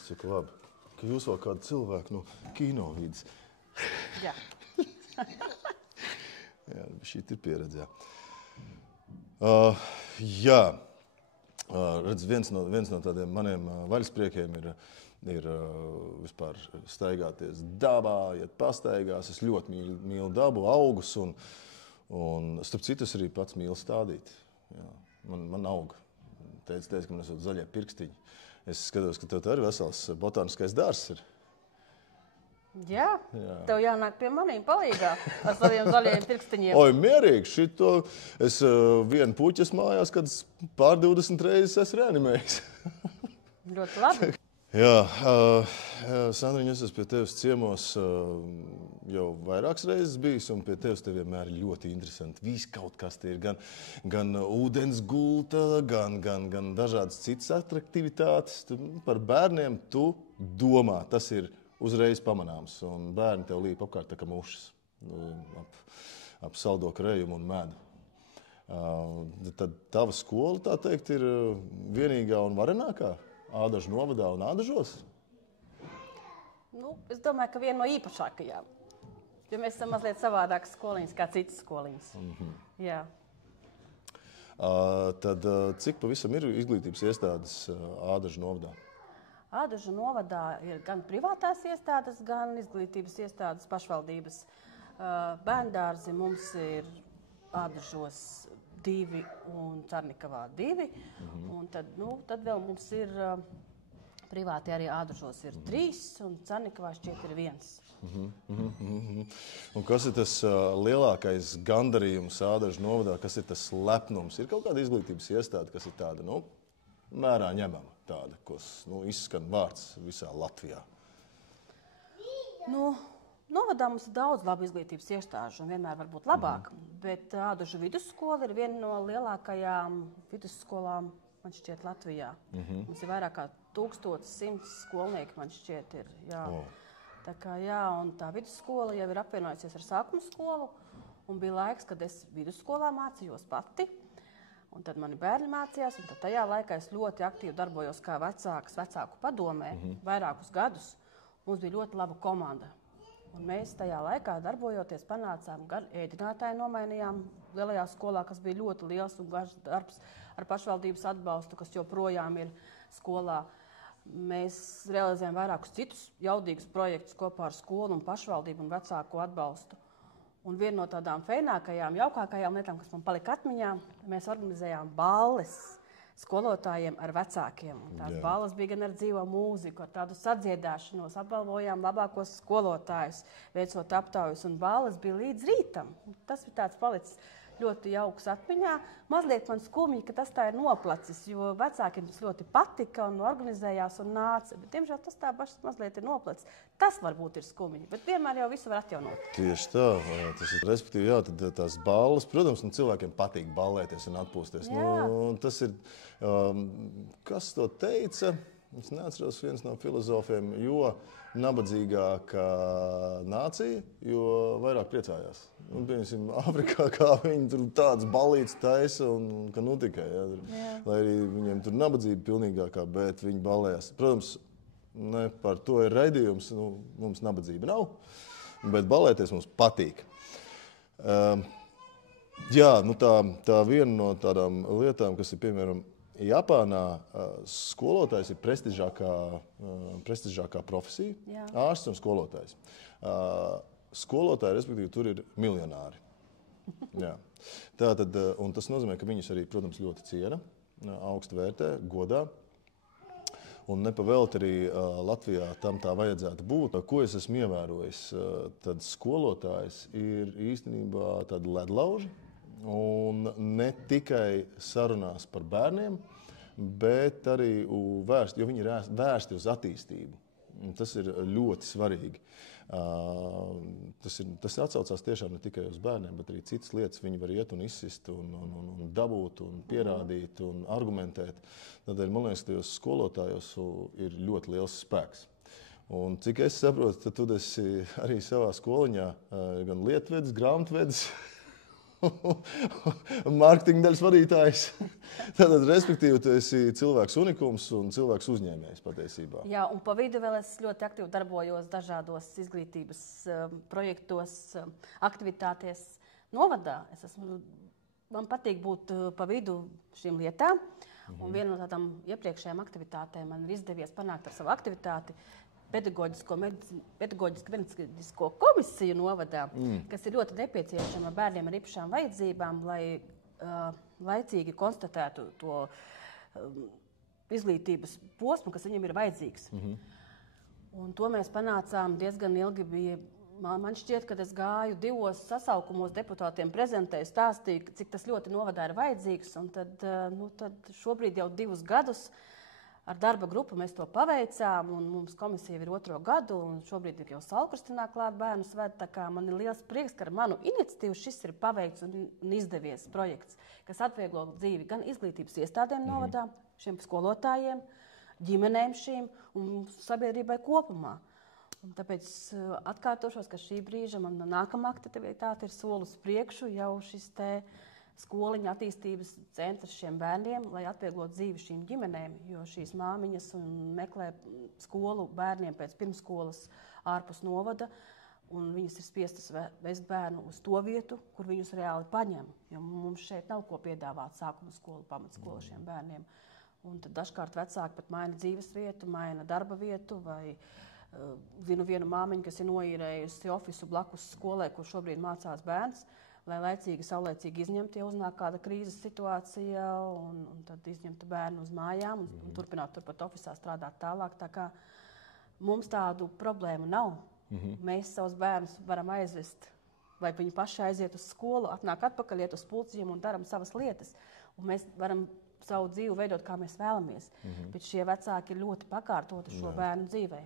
Cik labi, ka jūs vēl kādu cilvēku no kino vidas. Jā. Jā, šī ir pieredze, jā. Jā, redz, viens no tādiem maniem vaļaspriekiem ir vispār staigāties dabā, iet pastaigās. Es ļoti mīlu dabu, augus un starp citu es arī pats mīlu stādīt. Jā, man aug. Teica, ka man esot zaļie pirkstiņi. Es skatos, ka tev arī vesels botāniskais dārzs ir. Jā, tev jānāk pie manīm palīgā ar saviem zaļajiem pirkstiņiem. Oi, mierīgi, šito es vienu puķes mājās, kad pār 20 reizes esmu reanimējis. Ļoti labi. Jā, Sandriņa, es esmu pie tevis ciemos jau vairākas reizes bijis, un pie tevis te vienmēr ir ļoti interesanti. Viss kaut kas te ir, gan ūdens gulta, gan dažādas citas atraktivitātes. Par bērniem tu domā, tas ir uzreiz pamanāms, un bērni tev līp apkārt tā kā mušas, ap saldo krējumu un medu. Tad tava skola, tā teikt, ir vienīgā un varenākā Ādažu novadā un Ādažos? Nu, es domāju, ka viena no īpašākajām, jo mēs esam mazliet savādākas skoliņas kā citas skoliņas. Jā. Tad cik pavisam ir izglītības iestādes Ādažu novadā? Ādažu novadā ir gan privātās iestādes, gan izglītības iestādes pašvaldības. Bērndārzi mums ir Ādažos 2 un Carnikavā 2. Un tad vēl mums ir privāti arī Ādažos ir 3 un Carnikavā šķiet ir 1. Un kas ir tas lielākais gandarījums Ādažu novadā? Kas ir tas lepnums? Ir kaut kāda izglītības iestāde, kas ir tāda, mērā ņemama? Tāda, kas izskan vārds visā Latvijā? Novadā mums ir daudz labu izglītības iestāžu un vienmēr var būt labāk, bet Ādažu vidusskola ir viena no lielākajām vidusskolām, man šķiet, Latvijā. Mums ir vairāk kā 1100 skolnieki, man šķiet, ir. Jā. Tā kā, un tā vidusskola jau ir apvienojusies ar sākuma skolu, un bija laiks, kad es vidusskolā mācījos pati. Un tad mani bērni mācījās, un tad tajā laikā es ļoti aktīvi darbojos kā vecāku padomē, vairākus gadus. Mums bija ļoti laba komanda. Un mēs tajā laikā darbojoties panācām gan ēdinātāju nomainījām lielajā skolā, kas bija ļoti liels un garš darbs ar pašvaldības atbalstu, kas joprojām ir skolā. Mēs realizējam vairākus citus jaudīgus projektus kopā ar skolu un pašvaldību un vecāku atbalstu. Un viena no tādām feinākajām, jaukākajām lietām, kas man palika atmiņā, mēs organizējām balles skolotājiem ar vecākiem. Un tās balles bija gan ar dzīvo mūziku, ar tādu sadziedāšanos, apbalvojām labākos skolotājus, veicot aptaujas, un balles bija līdz rītam. Tas bija tāds palicis ļoti jauks atmiņā. Mazliet man skumji, ka tas tā ir noplacis, jo vecākiem tas ļoti patika un organizējās un nāca. Bet, diemžēl, tas tā mazliet ir noplacis. Tas varbūt ir skumji, bet vienmēr jau visu var atjaunot. Tieši tā. Tas ir, respektīvi, tad tās balles, protams, cilvēkiem patīk ballēties un atpūsties. Tas ir, kas to teica? Es neatceros viens no filozofiem, jo nabadzīgākā nācija, jo vairāk priecājās. Piemēram, Āfrikā, kā viņi tur tādas ballītes taisa un ka tikai, lai arī viņiem tur nabadzība pilnīgākā, bet viņi ballējās. Protams, ne par to ir raidījums, mums nabadzība nav, bet ballēties mums patīk. Tā viena no tādām lietām, kas ir, piemēram, Japānā skolotājs ir prestižākā profesija, ārsts un skolotājs. Skolotāji, respektīvi, tur ir miljonāri. Jā. Tātad, un tas nozīmē, ka viņus arī, protams, ļoti ciena, augstu vērtē, godā. Un nepavēlt arī Latvijā tam tā vajadzētu būt. Ko es esmu ievērojis? Tad skolotājs ir īstenībā tādi ledlauži. Un ne tikai sarunās par bērniem, bet arī vērsti, jo viņi ir vērsti uz attīstību. Tas ir ļoti svarīgi. Tas atsaucās tiešām ne tikai uz bērniem, bet arī citas lietas viņi var iet un izsist un dabūt un pierādīt un argumentēt. Tādēļ, man liekas, tajos skolotājos ir ļoti liels spēks. Un cik es saprotu, tad tu esi arī savā skoliņā gan lietvedis, grāmatvedis. Mārketinga daļas vadītājs. Tātad, respektīvi, tu esi cilvēks unikums un cilvēks uzņēmējs patiesībā. Jā, un pa vidu vēl es ļoti aktīvi darbojos dažādos izglītības projektos, aktivitātēs novadā. Man patīk būt pa vidu šīm lietām. Un viena no tādām iepriekšējām aktivitātēm man ir izdevies panākt ar savu aktivitāti pedagoģisko komisiju novadā, kas ir ļoti nepieciešama bērniem ar īpašām vajadzībām, lai laicīgi konstatētu to izglītības posmu, kas viņiem ir vajadzīgs. Un to mēs panācām diezgan ilgi. Man šķiet, ka es gāju 2 sasaukumos deputātiem, prezentēju, stāstīju, cik tas ļoti novadā ir vajadzīgs. Un tad šobrīd jau 2 gadus ar darba grupu mēs to paveicām, un mums komisija ir 2. gadu, un šobrīd ir jau Saulkristinā klāt bērnu svētki. Tā kā man ir liels prieks, ka ar manu iniciatīvu šis ir paveikts un izdevies projekts, kas atvieglo dzīvi gan izglītības iestādēm novadā, šiem skolotājiem, ģimenēm šīm un sabiedrībai kopumā. Un tāpēc atkārtošos, ka šī brīža mana nākamā aktivitāte ir solis priekšu jau šis te skoliņa attīstības centrs šiem bērniem, lai atvieglotu dzīvi šīm ģimenēm, jo šīs māmiņas meklē skolu bērniem pēc pirmskolas ārpus novada, un viņas ir spiestas vest bērnu uz to vietu, kur viņus reāli paņem, jo mums šeit nav ko piedāvāt sākuma skolu, pamatskolu šiem bērniem. Un tad dažkārt vecāki pat maina dzīves vietu, maina darba vietu vai zinu vienu māmiņu, kas ir noīrējusi ofisu blakus skolai, kur šobrīd mācās bērns, lai laicīgi, saulēcīgi izņemtu, ja uznāk kāda krīzes situācija, un tad izņemtu bērnu uz mājām un turpināt turpat ofisā strādāt tālāk. Tā kā mums tādu problēmu nav. Mēs savus bērnus varam aizvest, vai viņi paši aiziet uz skolu, atnāk atpakaļ, iet uz pulciņiem un daram savas lietas. Un mēs varam savu dzīvi veidot, kā mēs vēlamies. Bet šie vecāki ir ļoti pakārtoti šo bērnu dzīvei.